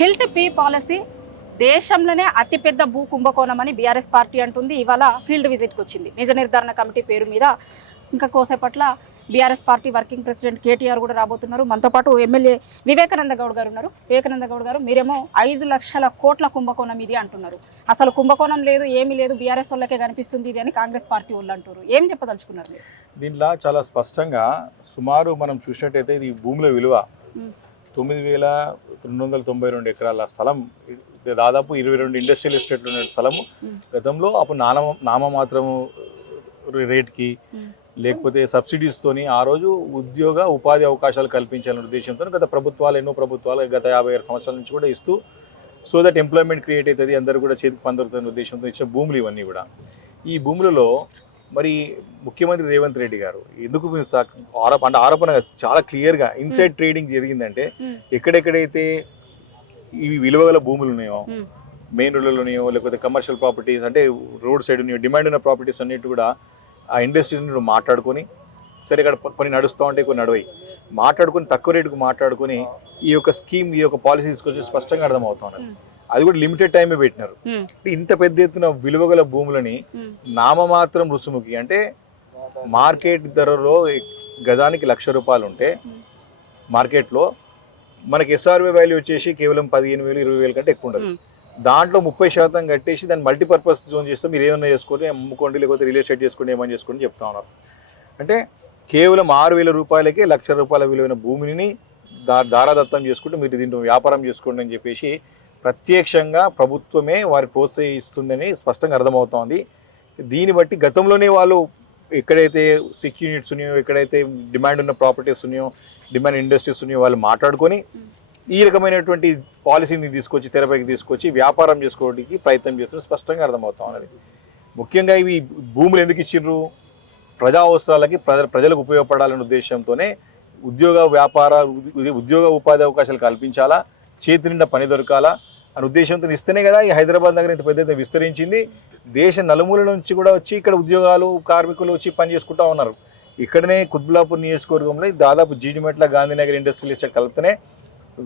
HILT P policy దేశంలోనే అతిపెద్ద భూ కుంభకోణం అని బీఆర్ఎస్ పార్టీ అంటుంది. ఇవాళ ఫీల్డ్ విజిట్కి వచ్చింది. నిజ నిర్ధారణ కమిటీ పేరు మీద ఇంకా కోసేపట్ల BRS party working president KTR కూడా రాబోతున్నారు. మనతో పాటు ఎమ్మెల్యే వివేకానంద గౌడ్ గారు ఉన్నారు. వివేకానంద గౌడ్ గారు, మీరేమో 5 లక్షల కోట్ల కుంభకోణం ఇది అంటున్నారు. అసలు కుంభకోణం లేదు, ఏమీ లేదు, బీఆర్ఎస్ వాళ్ళకే కనిపిస్తుంది ఇది అని కాంగ్రెస్ పార్టీ వాళ్ళు అంటారు. ఏం చెప్పదలుచుకున్నారు? దీంట్లో చాలా స్పష్టంగా సుమారు మనం చూసినట్టయితే ఇది భూముల విలువ 9,292 ఎకరాల స్థలం, దాదాపు 22 ఇండస్ట్రియల్ ఎస్టేట్లు ఉన్న స్థలము గతంలో అప్పుడు నామమాత్రము రేట్కి లేకపోతే సబ్సిడీస్తోని ఆ రోజు ఉద్యోగ ఉపాధి అవకాశాలు కల్పించాలనే ఉద్దేశంతో ఎన్నో ప్రభుత్వాలు గత 56 సంవత్సరాల నుంచి కూడా ఇస్తూ సో దట్ ఎంప్లాయ్మెంట్ క్రియేట్ అవుతుంది, అందరూ కూడా చేతికి పందరుతున్న ఉద్దేశంతో ఇచ్చిన భూములు ఇవన్నీ కూడా. ఈ భూములలో మరి ముఖ్యమంత్రి రేవంత్ రెడ్డి గారు ఎందుకు ఆరోపణ చాలా క్లియర్గా ఇన్సైడ్ ట్రేడింగ్ జరిగిందంటే ఎక్కడెక్కడైతే ఇవి విలువగల భూములు ఉన్నాయో, మెయిన్ రోడ్లలోనేయో లేకపోతే కమర్షియల్ ప్రాపర్టీస్ అంటే రోడ్ సైడ్ ఉన్నాయో, డిమాండ్ ఉన్న ప్రాపర్టీస్ అన్నిటి కూడా ఆ ఇండస్ట్రీస్ మాట్లాడుకొని, సరే ఇక్కడ కొన్ని నడుస్తూ ఉంటే కొన్ని నడవయి మాట్లాడుకొని తక్కువ రేటుకు మాట్లాడుకొని ఈ యొక్క స్కీమ్ ఈ యొక్క పాలసీ తీసుకొచ్చి స్పష్టంగా అర్థమవుతున్నారు. అది కూడా లిమిటెడ్ టైమే పెట్టినారు. ఇంత పెద్ద ఎత్తున విలువగల భూములని నామమాత్రం రుసుముకి అంటే మార్కెట్ ధరలో గజానికి ₹1,00,000 ఉంటే మార్కెట్లో మనకి ఎస్ఆర్వే వాల్యూ వచ్చేసి కేవలం 15,000 20,000 కంటే ఎక్కువ ఉండదు. దాంట్లో 30% కట్టేసి దాన్ని మల్టీపర్పస్ జోన్ చేస్తే మీరు ఏమన్నా చేసుకోండి, అమ్ముకోండి, లేకపోతే రియల్ ఎస్టేట్ చేసుకోండి, ఏమని చేసుకోండి చెప్తా ఉన్నారు. అంటే కేవలం ₹6,000కే ₹1,00,000 విలువైన భూమిని దారాదత్తం చేసుకుంటూ మీరు దీంట్లో వ్యాపారం చేసుకోండి అని చెప్పేసి ప్రత్యక్షంగా ప్రభుత్వమే వారి ప్రోత్సహిస్తుందని స్పష్టంగా అర్థమవుతోంది. దీన్ని బట్టి గతంలోనే వాళ్ళు ఎక్కడైతే సిక్ యూనిట్స్ ఉన్నాయో, ఎక్కడైతే డిమాండ్ ఉన్న ప్రాపర్టీస్ ఉన్నాయో, డిమాండ్ ఇండస్ట్రీస్ ఉన్నాయో వాళ్ళు మాట్లాడుకొని ఈ రకమైనటువంటి పాలసీని తీసుకొచ్చి తెరపైకి తీసుకొచ్చి వ్యాపారం చేసుకోవడానికి ప్రయత్నం చేస్తున్న స్పష్టంగా అర్థమవుతా ఉన్నది. ముఖ్యంగా ఇవి భూములు ఎందుకు ఇచ్చిండ్రు? ప్రజా అవసరాలకి ప్రజలకు ఉపయోగపడాలనే ఉద్దేశంతోనే ఉద్యోగ ఉపాధి అవకాశాలు కల్పించాలా, చేతి నిండా పని దొరకాలా అనే ఉద్దేశంతో ఇస్తేనే కదా ఈ హైదరాబాద్ నగరం ఇంత పెద్ద ఎత్తున విస్తరించింది. దేశ నలుమూల నుంచి కూడా వచ్చి ఇక్కడ ఉద్యోగాలు కార్మికులు వచ్చి పని చేసుకుంటూ ఉన్నారు. ఇక్కడనే కుత్బుల్లాపూర్ నియోజకవర్గంలో దాదాపు జీడిమెట్ల గాంధీనగర్ ఇండస్ట్రియల్ ఎస్టేట్ కలిపితేనే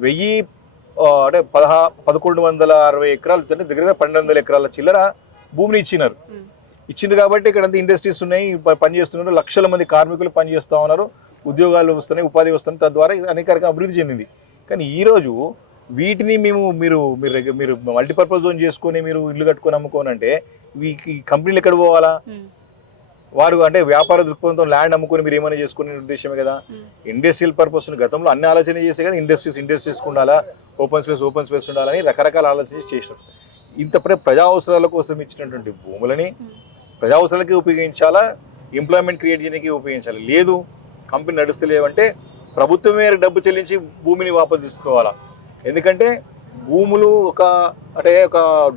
1,160 ఎకరాలు అంటే దగ్గర 1,200 ఎకరాల చిల్లర భూమిని ఇచ్చింది కాబట్టి ఇక్కడ అంతా ఇండస్ట్రీస్ ఉన్నాయి, పనిచేస్తున్నారు, లక్షల మంది కార్మికులు పనిచేస్తూ ఉన్నారు, ఉద్యోగాలు వస్తున్నాయి, ఉపాధి వస్తున్నాయి, తద్వారా అనేక రకాల అభివృద్ధి చెందింది. కానీ ఈరోజు వీటిని మీరు మల్టీపర్పస్ జోన్ చేసుకొని మీరు ఇల్లు కట్టుకొని అమ్ముకోనంటే ఈ కంపెనీలు ఎక్కడ పోవాలా? వారు అంటే వ్యాపార దృక్పథంతో ల్యాండ్ అమ్ముకొని మీరు ఏమైనా చేసుకునే ఉద్దేశమే కదా. ఇండస్ట్రియల్ పర్పస్ గతంలో అన్ని ఆలోచన చేసే కదా ఇండస్ట్రీస్ ఉండాలా, ఓపెన్ స్పేస్ ఉండాలని రకరకాల ఆలోచన చేసినారు. ఇంత ప్రజా అవసరాల కోసం ఇచ్చినటువంటి భూములని ప్రజా అవసరాలకి ఉపయోగించాలా, ఎంప్లాయ్మెంట్ క్రియేట్ చేయడానికి ఉపయోగించాలి. లేదు కంపెనీ నడుస్తలేవంటే ప్రభుత్వమే డబ్బు చెల్లించి భూమిని వాపసు తీసుకోవాలా. ఎందుకంటే భూములు ఒక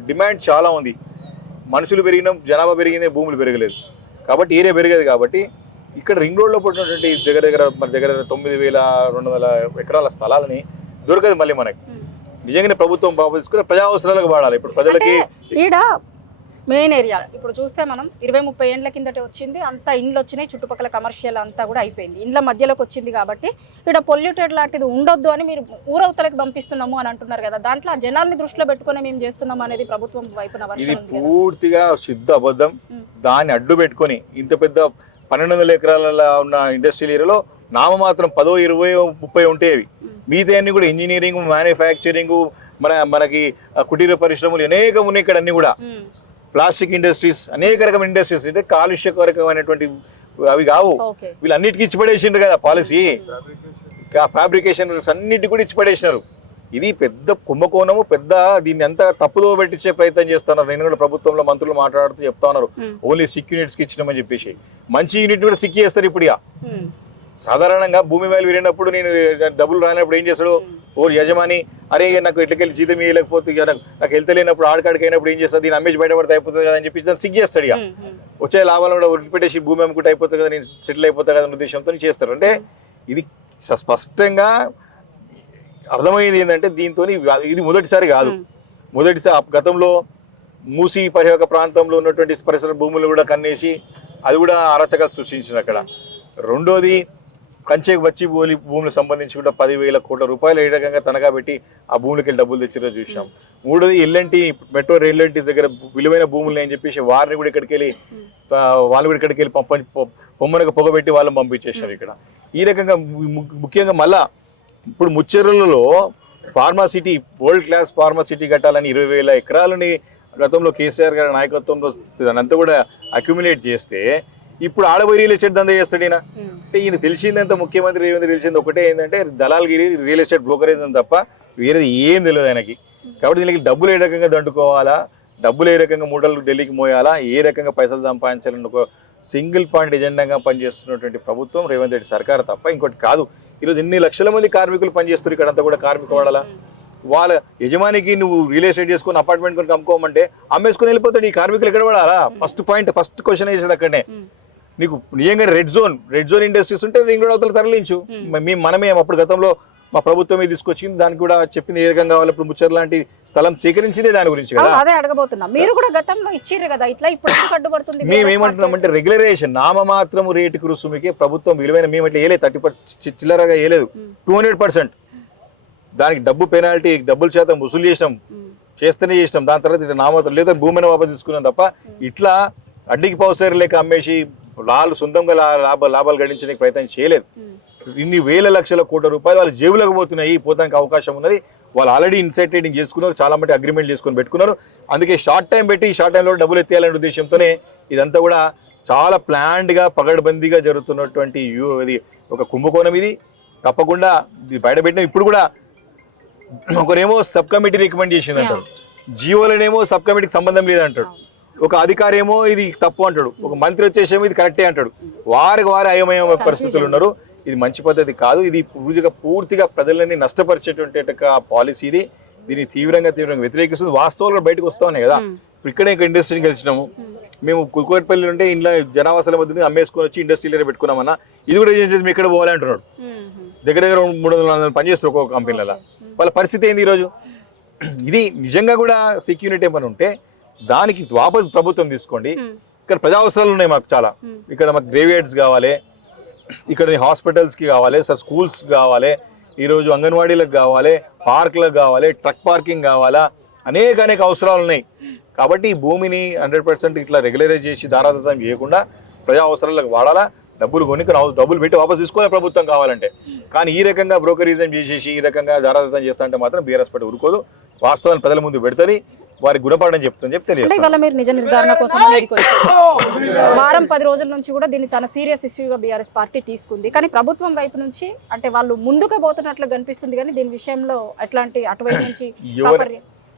డిమాండ్ చాలా ఉంది. మనుషులు పెరిగిన జనాభా పెరిగిందే, భూములు పెరగలేదు కాబట్టి ఏరియా పెరగదు. కాబట్టి ఇక్కడ రింగ్ రోడ్లో పడినటువంటి దగ్గర 9,200 ఎకరాల స్థలాలని దొరకదు మళ్ళీ మనకి. నిజంగానే ప్రభుత్వం తీసుకుని ప్రజా అవసరాలకు వాడాలి. ఇప్పుడు ప్రజలకి మెయిన్ ఏరియా ఇప్పుడు చూస్తే మనం 20-30 ఏళ్ల కిందటే వచ్చింది, అంతా ఇండ్లు వచ్చినాయి, చుట్టుపక్కల కమర్షియల్ అంతా కూడా అయిపోయింది, ఇండ్ల మధ్యలోకి వచ్చింది. కాబట్టి ఇక్కడ పొల్యూటెడ్ లాంటిది ఉండొద్దు అని మీరు ఊరవతలకి పంపిస్తున్నాము అని అంటున్నారు కదా. దాంట్లో జనాల్ని దృష్టిలో పెట్టుకుని మేము చేస్తున్నాము అనేది ప్రభుత్వం వైపున ఇది పూర్తిగా శుద్ధ అబద్ధం. దాన్ని అడ్డు పెట్టుకొని ఇంత పెద్ద 1,200 ఎకరాల ఉన్న ఇండస్ట్రియల్ ఏరియాలో నామమాత్రం 10, 20, 30 ఉంటాయి. మిగతా అన్ని కూడా ఇంజనీరింగ్, మ్యానుఫ్యాక్చరింగ్, మనకి కుటీర పరిశ్రమలు అనేకం ఉన్నాయి. ఇక్కడ అన్ని కూడా ప్లాస్టిక్ ఇండస్ట్రీస్, అనేక రకమైన ఇండస్ట్రీస్ అంటే కాలుష్యకరకమైనటువంటి అవి కావు. వీళ్ళన్నిటికీ ఇచ్చిపడేసిండ్రు కదా పాలసీ. ఫ్యాబ్రికేషన్ అన్నిటికీ కూడా ఇచ్చిపడేసినారు. ఇది పెద్ద కుంభకోణము, దీన్ని అంతా తప్పుదో పెట్టించే ప్రయత్నం చేస్తున్నారు. నేను కూడా ప్రభుత్వంలో మంత్రులు మాట్లాడుతూ చెప్తా ఉన్నారు ఓన్లీ సిక్ యూనిట్స్కి ఇచ్చినామని చెప్పేసి. మంచి యూనిట్ కూడా సిక్ చేస్తారు. ఇప్పుడు సాధారణంగా భూమి వాల్యూ పెరిగినప్పుడు నేను డబ్బులు రానప్పుడు ఏం చేస్తాడు ఓ యజమాని, అరే నాకు ఎట్లకెళ్ళి జీతం ఇవ్వలేకపోతే నాకు హెల్త్ లేనప్పుడు ఆడికాడికి అయినప్పుడు ఏం చేస్తుంది, దీన్ని అమ్మేసి బయటపడితే అయిపోతుంది కదా అని చెప్పి దాన్ని సిక్ చేస్తాడు. ఇక వచ్చే లాభాలను కూడా వదిలిపెట్టేసి భూమి అమ్ముకుంటే అయిపోతుంది కదా, నేను సెటిల్ అయిపోతా కదా అనే ఉద్దేశంతో చేస్తారు. అంటే ఇది స్పష్టంగా అర్థమైంది ఏంటంటే దీంతో ఇది మొదటిసారి కాదు. గతంలో మూసీ పరివాహక ప్రాంతంలో ఉన్నటువంటి పరిసర భూములు కూడా కన్నేసి అది కూడా అరచకాలు సృష్టించింది అక్కడ. రెండోది కంచెకి వచ్చి భూములకు సంబంధించి కూడా 10,000 కోట్ల రూపాయలు ఏ రకంగా తనఖా పెట్టి ఆ భూములకి వెళ్ళి డబ్బులు తెచ్చిరో చూసాం. మూడోది ఎల్ఎన్టీ మెట్రో ఎల్ఎన్టీ దగ్గర విలువైన భూములు అని చెప్పేసి వారిని కూడా ఇక్కడికి వెళ్ళి వాళ్ళు కూడా ఇక్కడికి వెళ్ళి పొమ్మనగా పొగబెట్టి వాళ్ళని పంపించేశారు ఇక్కడ. ఈ రకంగా ముఖ్యంగా మళ్ళా ఇప్పుడు ముచ్చెర్లలో ఫార్మాసిటీ వరల్డ్ క్లాస్ ఫార్మాసిటీ కట్టాలని 20,000 ఎకరాలని గతంలో కేసీఆర్ గారి నాయకత్వంలో అంతా కూడా అక్యుములేట్ చేస్తే ఇప్పుడు ఆడబోయి రియల్ ఎస్టేట్ దందా చేస్తాడు ఈయన. అంటే ఈయన తెలిసిందంత ముఖ్యమంత్రి రేవంత్ తెలిసింది ఒకటే ఏంటంటే దళాల్గిరి రియల్ ఎస్టేట్ బ్రోకరేజ్ అని తప్ప వేరేది ఏం తెలియదు ఆయనకి. కాబట్టి దీనికి డబ్బులు ఏ రకంగా దండుకోవాలా, డబ్బులు ఏ రకంగా మూటలు ఢిల్లీకి మోయాలా, ఏ రకంగా పైసలు సంపాదించాలని ఒక సింగిల్ పాయింట్ ఎజెండాగా పనిచేస్తున్నటువంటి ప్రభుత్వం రేవంత్ రెడ్డి సర్కార్ తప్ప ఇంకోటి కాదు. ఈరోజు ఎన్ని లక్షల మంది కార్మికులు పనిచేస్తారు ఇక్కడంతా కూడా కార్మిక వాడాలా. వాళ్ళ యజమానికి నువ్వు రియల్ ఎస్టేట్ చేసుకుని అపార్ట్మెంట్ కొని అమ్ముకోమంటే అమ్మేసుకుని వెళ్ళిపోతాడు. ఈ కార్మికులు ఎక్కడ పడాలా? ఫస్ట్ క్వశ్చన్ వేసేది అక్కడనే. నీకు నిజంగా రెడ్ జోన్ ఇండస్ట్రీస్ ఉంటే రింగ్ రోడ్ అవతల తరలించు. మనమే అప్పుడు గతంలో మా ప్రభుత్వమే తీసుకొచ్చింది, దానికి కూడా చెప్పింది ఏ రకంగా కావాలి. ఇప్పుడు ముచ్చర్ లాంటి స్థలం స్వీకరించిందే దాని గురించి కదా. అదే అడగబోతున్నా, మీరు కూడా గతంలో ఇచ్చిర్రు కదా, ఇట్లా ఇప్పుడు కట్టుబడుతుంది. మేము ఏమంటున్నామంటే రెగ్యులరేషన్ నామమాత్రము రేటుకి రుసుమికి ప్రభుత్వం విలువైన మేము ఇట్లా వేయలేదు, 30% చిల్లరగా వేయలేదు, 200%. దానికి డబ్బు పెనాల్టీ డబ్బుల శాతం వసూలు చేసినాం, చేస్తూనే చేసినాం. దాని తర్వాత ఇట్లా నామమాత్రం లేదా భూమిని వాపసు తీసుకున్నాం తప్ప ఇట్లా అడ్డికి పౌసరి లేక అమ్మేసి సొంతంగా లాభాలు గడించడానికి ప్రయత్నం చేయలేదు. ఇన్ని వేల లక్షల కోట్ల రూపాయలు వాళ్ళ జేబులకు పోతానికి అవకాశం ఉన్నది. వాళ్ళు ఆల్రెడీ ఇన్సైడ్ ట్రేడింగ్ చేసుకున్నారు, చాలా మంది అగ్రిమెంట్ చేసుకొని పెట్టుకున్నారు. అందుకే షార్ట్ టైం పెట్టి ఈ షార్ట్ టైంలో డబ్బులు ఎత్తేయాలనే ఉద్దేశంతోనే ఇదంతా కూడా చాలా ప్లాన్డ్గా పగడ్బందీగా జరుగుతున్నటువంటి ఇది ఒక కుంభకోణం. ఇది తప్పకుండా ఇది బయటపెట్టిన. ఇప్పుడు కూడా ఒకరేమో సబ్ కమిటీ రికమెండ్ చేసింది అంటాడు, జియోలనేమో సబ్ కమిటీకి సంబంధం లేదంటాడు, ఒక అధికారి ఏమో ఇది తప్పు అంటాడు, ఒక మంత్రి వచ్చేసేమో ఇది కరెక్టే అంటాడు. వారికి వారి అయోమయ పరిస్థితులు ఉన్నారు. ఇది మంచి పద్ధతి కాదు. ఇది పూర్తిగా ప్రజలని నష్టపరిచేటువంటి పాలసీ ఇది. దీన్ని తీవ్రంగా వ్యతిరేకిస్తుంది. వాస్తవాలు బయటకు వస్తూ ఉన్నాయి కదా. ఇప్పుడు ఇక్కడే ఇండస్ట్రీని గెలిచినాము మేము. కుకట్పల్లి ఉంటే ఇంట్లో జనావాసాల మధ్య అమ్మేసుకొని వచ్చి ఇండస్ట్రీలో పెట్టుకున్నామన్నా. ఇది కూడా ఏం చేసి ఇక్కడ పోవాలి అంటున్నాడు. దగ్గర 300 పనిచేస్తారు ఒక్కొక్క కంపెనీలలో. వాళ్ళ పరిస్థితి ఏంది ఈరోజు? ఇది నిజంగా కూడా సెక్యూరిటీ ఏమైనా ఉంటే దానికి వాపసు ప్రభుత్వం తీసుకోండి. ఇక్కడ ప్రజా అవసరాలు ఉన్నాయి మాకు చాలా. ఇక్కడ మాకు గ్రేవియార్డ్స్ కావాలి, ఇక్కడ హాస్పిటల్స్కి కావాలి, స్కూల్స్ కావాలి, ఈరోజు అంగన్వాడీలకు కావాలి, పార్కులకు కావాలి, ట్రక్ పార్కింగ్ కావాలా, అనేక అవసరాలు ఉన్నాయి. కాబట్టి ఈ భూమిని 100% ఇట్లా రెగ్యులరైజ్ చేసి దారాదత్తం చేయకుండా ప్రజా అవసరాలకు వాడాలా. డబ్బులు కొని డబ్బులు పెట్టి వాపసు తీసుకోవాలి ప్రభుత్వం కావాలంటే. కానీ ఈ రకంగా బ్రోకరిజం చేసేసి ఈ రకంగా దారాదత్తం చేస్తా అంటే మాత్రం బీఆర్ఎస్ పార్టీ ఊరుకోదు. వాస్తవాన్ని ప్రజల ముందు పెడుతుంది, వారికి గుణపాఠం చెప్తుందని చెప్పి తెలియదు. ఇవాళ మీరు నిజ నిర్ధారణ కోసం వారం 10 రోజుల నుంచి కూడా దీన్ని చాలా సీరియస్ ఇష్యూగా బీఆర్ఎస్ పార్టీ తీసుకుంది. కానీ ప్రభుత్వం వైపు నుంచి అంటే వాళ్ళు ముందుకు పోతున్నట్లు కనిపిస్తుంది, కానీ దీని విషయంలో ఎట్లాంటి అటువైపు నుంచి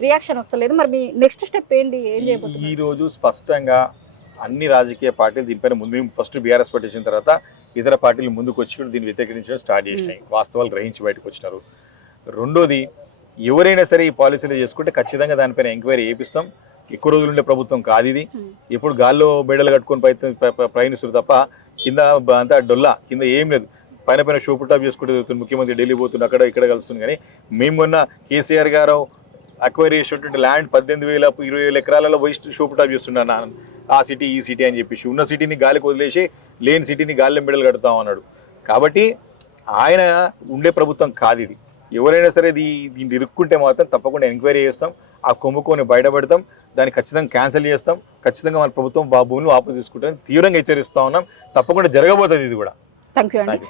రియాక్షన్ వస్తలేదు. మరి మీ నెక్స్ట్ స్టెప్ ఏంటి, ఏం చేయబోతున్నారు? ఈ రోజు స్పష్టంగా అన్ని రాజకీయ పార్టీలు దీనిపైన ముందు మేము ఫస్ట్ బీఆర్ఎస్ పార్టీ వచ్చిన తర్వాత ఇతర పార్టీలు ముందుకు వచ్చి కూడా దీన్ని వ్యతిరేకించడం స్టార్ట్ చేసినాయి. వాస్తవాలు గ్రహించి బయటకు వచ్చినారు. రెండోది, ఎవరైనా సరే ఈ పాలసీలు చేసుకుంటే ఖచ్చితంగా దానిపైన ఎంక్వైరీ చేపిస్తాం. ఎక్కువ రోజులు ఉండే ప్రభుత్వం కాదు ఇది. ఎప్పుడు గాల్లో బేడలు కట్టుకొని ప్రయాణిస్తారు తప్ప కింద అంతా డొల్లా, కింద ఏం లేదు. పైన షోపు టాప్ చేసుకుంటూ ముఖ్యమంత్రి ఢిల్లీ పోతుంది, అక్కడ ఇక్కడ కలుస్తుంది. కానీ మేము మొన్న కేసీఆర్ గారు అక్వైరీ చేసినటువంటి ల్యాండ్ 18,000 20,000 ఎకరాలలో పోయి షోపు టాప్ చేస్తున్నాను. ఆ సిటీ ఈ సిటీ అని చెప్పేసి ఉన్న సిటీని గాలికి వదిలేసి లేని సిటీని గాలిలో మెడలు కడతాం అన్నాడు. కాబట్టి ఆయన ఉండే ప్రభుత్వం కాదు ఇది. ఎవరైనా సరే దీన్ని ఇరుక్కుంటే మాత్రం తప్పకుండా ఎంక్వైరీ చేస్తాం, ఆ కుంభకోణాన్ని బయటపెడతాం, దాన్ని ఖచ్చితంగా క్యాన్సిల్ చేస్తాం. ఖచ్చితంగా మన ప్రభుత్వం భూమిని వాపసు తీసుకుంటామని తీవ్రంగా హెచ్చరిస్తా ఉన్నాం. తప్పకుండా జరగబోతుంది ఇది కూడా. థ్యాంక్ యూ అండి.